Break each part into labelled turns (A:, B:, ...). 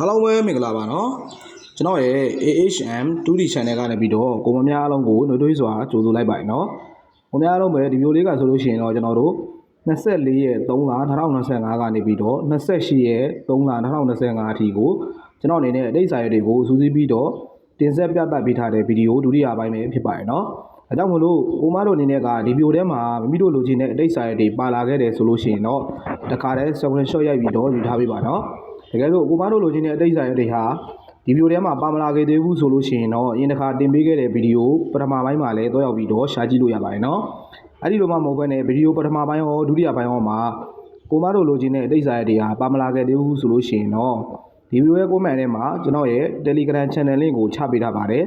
A: အားလုံးပဲမင်္ဂလာပါနော်ကျွန်တော်ရဲ့ AHM 2D channel ကနေပြီးတော့ကိုမများအားလုံးကိုနှုတ်ထွေးစွာကြိုဆိုလိုက်ပါတယ်နော်ကိုမများအားလုံးပဲဒီဗီဒီယိုလေးကဆိုလို့ရှိရင်တော့ကျွန်တော်တို့24ရက်3လ2025ကနေပြီးတော့28ရက်3လ2025အထိကိုကျွန်တော်အနေနဲ့အတိတ်စာရွက်တွေကိုစူးစီးပြီးတော့တင်ဆက်ပြသပေးထားတဲ့ဗီဒီယိုဒုတိယပိုင်းပဲဖြစ်ပါတယ်နော်အဲကြောင့်မလို့ကိုမတို့အနေနဲ့ကဒီဗီဒီယိုထဲမှာမိမိတို့လိုချင်တဲ့အတိတ်စာရွက်တွေပါလာခဲ့တယ်ဆိုလို့ရှိရင်တော့တခါတည်း screenshot ရိုက်ပြီးတော့ယူထားပေးပါနော် တကယ်လို့ကိုမတို့လိုချင်တဲ့အတိတ်ဆိုင်တွေဟာဒီဗီဒီယိုထဲမှာပါမလာခဲ့သေးဘူးဆိုလို့ရှိရင်တော့အရင်တစ်ခါတင်ပေးခဲ့တဲ့ဗီဒီယိုပထမပိုင်းမှာလည်းတော့ရောက်ပြီးတော့ရှာကြည့်လို့ရပါတယ်နော်အဲ့ဒီလိုမှမဟုတ်ဘဲနဲ့ဗီဒီယိုပထမပိုင်းရောဒုတိယပိုင်းရောမှာကိုမတို့လိုချင်တဲ့အတိတ်ဆိုင်တွေဟာပါမလာခဲ့သေးဘူးဆိုလို့ရှိရင်တော့ဒီဗီဒီယိုရဲ့ comment ထဲမှာကျွန်တော်ရဲ့ Telegram channel link ကိုချပေးထားပါတယ်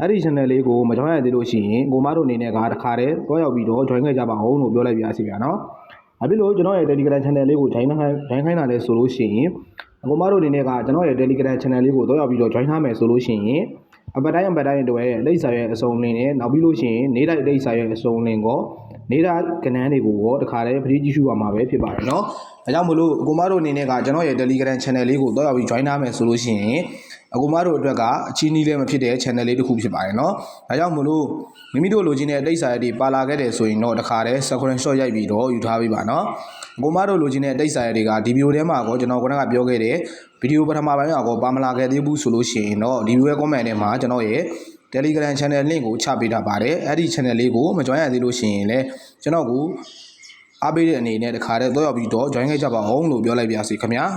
A: အဲ့ဒီ channel လေးကိုမ join ရသေးလို့ရှိရင်ကိုမတို့အနေနဲ့ကတခါတည်းတော့ရောက်ပြီးတော့ join ခဲ့ကြပါအောင်လို့ပြောလိုက်ပြရစီဗျာနော်။အဖြစ်လို့ကျွန်တော်ရဲ့ Telegram channel လေးကို join ခိုင်း join ခိုင်းတာလဲဆိုလို့ရှိရင် အကူမတို့အနေနဲ့ကကျွန်တော်ရဲ့ Telegram channel လေးကိုတော့ရောက်ပြီးတော့ join ထားမယ်ဆိုလို့ရှိရင်အပတ်တိုင်းအပတ်တိုင်းတွေရဲ့လိပ်စာရဲ့အစုံလင်းနဲ့နောက်ပြီးလို့ရှိရင်နေ့တိုင်းလိပ်စာရဲ့အစုံလင်းကို နေ့တိုင်းကဏ္ဍတွေကိုရောတခါတည်းပရိကြည့်ရှုရမှာပဲဖြစ်ပါတယ်နော်။ဒါကြောင့်မလို့အကူမတို့အနေနဲ့ကကျွန်တော်ရဲ့ Telegram channel လေးကိုတော့ရောက်ပြီး join ထားမယ်ဆိုလို့ရှိရင်အကူမတို့အတွက်ကအချင်းကြီးလည်းမဖြစ်တဲ့ channel လေးတစ်ခုဖြစ်ပါတယ်နော်။ဒါကြောင့်မလို့မိမိတို့လိုချင်တဲ့အတိတ်စာရက်တွေပါလာခဲ့တယ်ဆိုရင်တော့တခါတည်း screenshot ရိုက်ပြီးတော့ယူထားပေးပါနော်။အကူမတို့လိုချင်တဲ့အတိတ်စာရက်တွေကဒီဗီဒီယိုထဲမှာကောကျွန်တော်ကကပြောခဲ့တဲ့ဗီဒီယိုပထမပိုင်းမှာကောပါမလာခဲ့သေးဘူးဆိုလို့ရှိရင်တော့ဒီဗီဒီယိုရဲ့ comment ထဲမှာကျွန်တော်ရဲ့ Telegram channel link ကိုချပေးထားပါတယ်။အဲ့ဒီ channel လေးကိုမ join ရသေးလို့ရှိရင်လည်းကျွန်တော်ကိုအားပေးတဲ့အနေနဲ့တခါတည်းတော့ရောက်ပြီးတော့ join ခဲ့ကြပါအောင်လို့ပြောလိုက်ပါရစေခင်ဗျာ။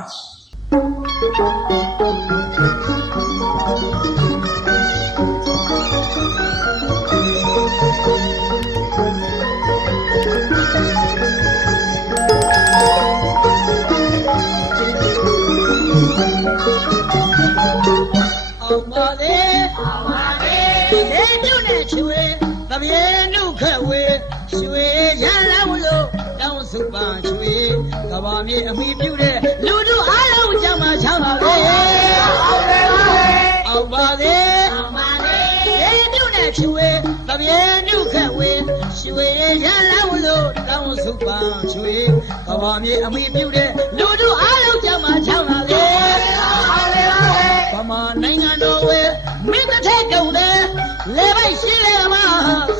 B: အောင်ပါ လေအောင်ပါလေလေညွနဲ့ချွေသပြေနုခက်ဝေရွှေရလာဝလို့တောင်းစုပန်ချွေကဘာမြေအမိပြုတဲ့လူတို့အားလုံးကြမှာချမ်းပါလေအောင်ပါလေအောင်ပါလေလေညွနဲ့ချွေသပြေနုခက်ဝေရွှေရလာဝလို့တောင်းစုပန်ချွေကဘာမြေအမိပြုတဲ့လူတို့အားလုံးကြမှာချမ်းပါလေဗမာနိုင်ငံတော်ဝဲမင်းတစ်ထက်ကုန်တယ် လေပိုက်ရှိလေမှာ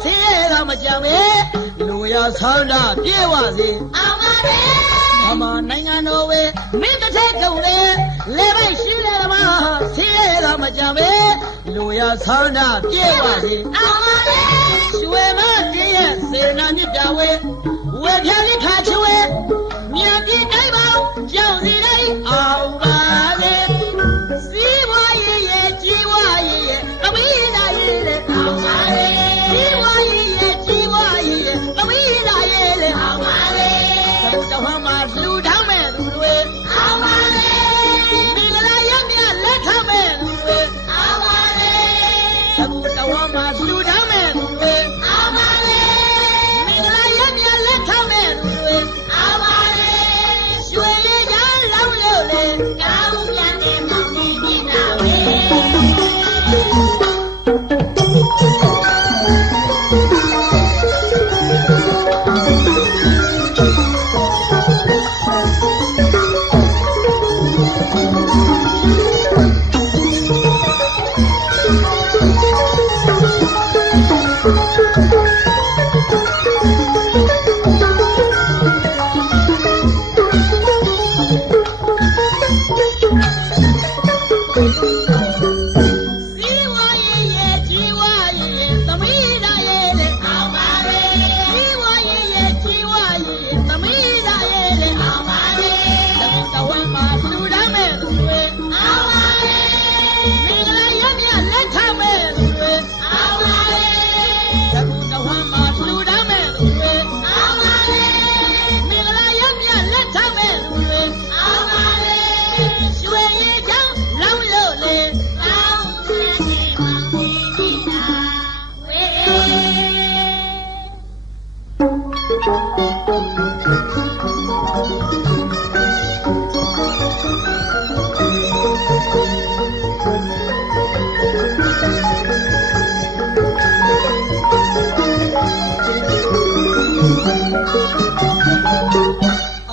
B: ဆင်းရဲကမကြံပဲလူရဆန္ဒပြေဝစေအောင်ပါလေဗမာနိုင်ငံတော်ဝဲမင်းတစ်ထက်ကုန်တယ်လေပိုက်ရှိလေမှာဆင်းရဲကမကြံပဲလူရဆန္ဒပြေဝစေအောင်ပါလေရွှေမတည်းရဲ့စေနာမြစ်ပြဝဲဝဲပြလိခါချွေ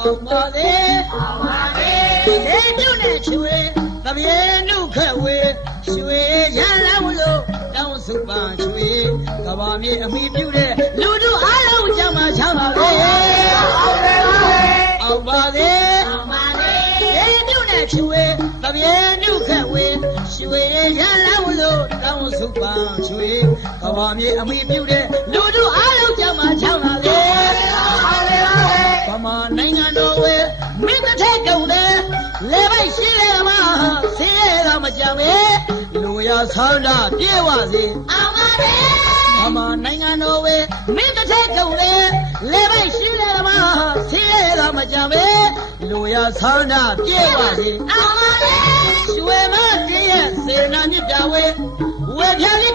B: အောင်ပါလေအောင်ပါလေလေညွနဲ့ချွေသပြေနုခက်ဝေရွှေရန်လောင်းလို့တောင်းစုပန်ရွှေကဘာမြေအမိပြုတဲ့လူတို့အားလုံးကြမှာချမ်းပါပဲအောင်ပါသေးအောင်ပါသေးရေမြုပ်နဲ့ရွှေတပြေနုခက်ဝေရွှေရန်လောင်းလို့တောင်းစုပန်ရွှေကဘာမြေအမိပြုတဲ့လူတို့အားလုံးကြမှာချမ်းပါပဲဗမာ နိုင်ငံတော်ဝဲမင်းတစ်ထက်ကုန်တယ်လေပိုက်ရှိတယ်မှာဆင်းရဲတာမကြမ်းပဲလူရဆန္ဒပြေဝစေအောင်ပါပဲဗမာနိုင်ငံတော်ဝဲမင်းတစ်ထက်ကုန်တယ်လေပိုက်ရှိတယ်မှာဆင်းရဲတာမကြမ်းပဲလူရဆန္ဒပြေဝစေအောင်ပါပဲရွှေမတည်းရဲ့စေနာမြစ်တာဝဲဝဲပြလိ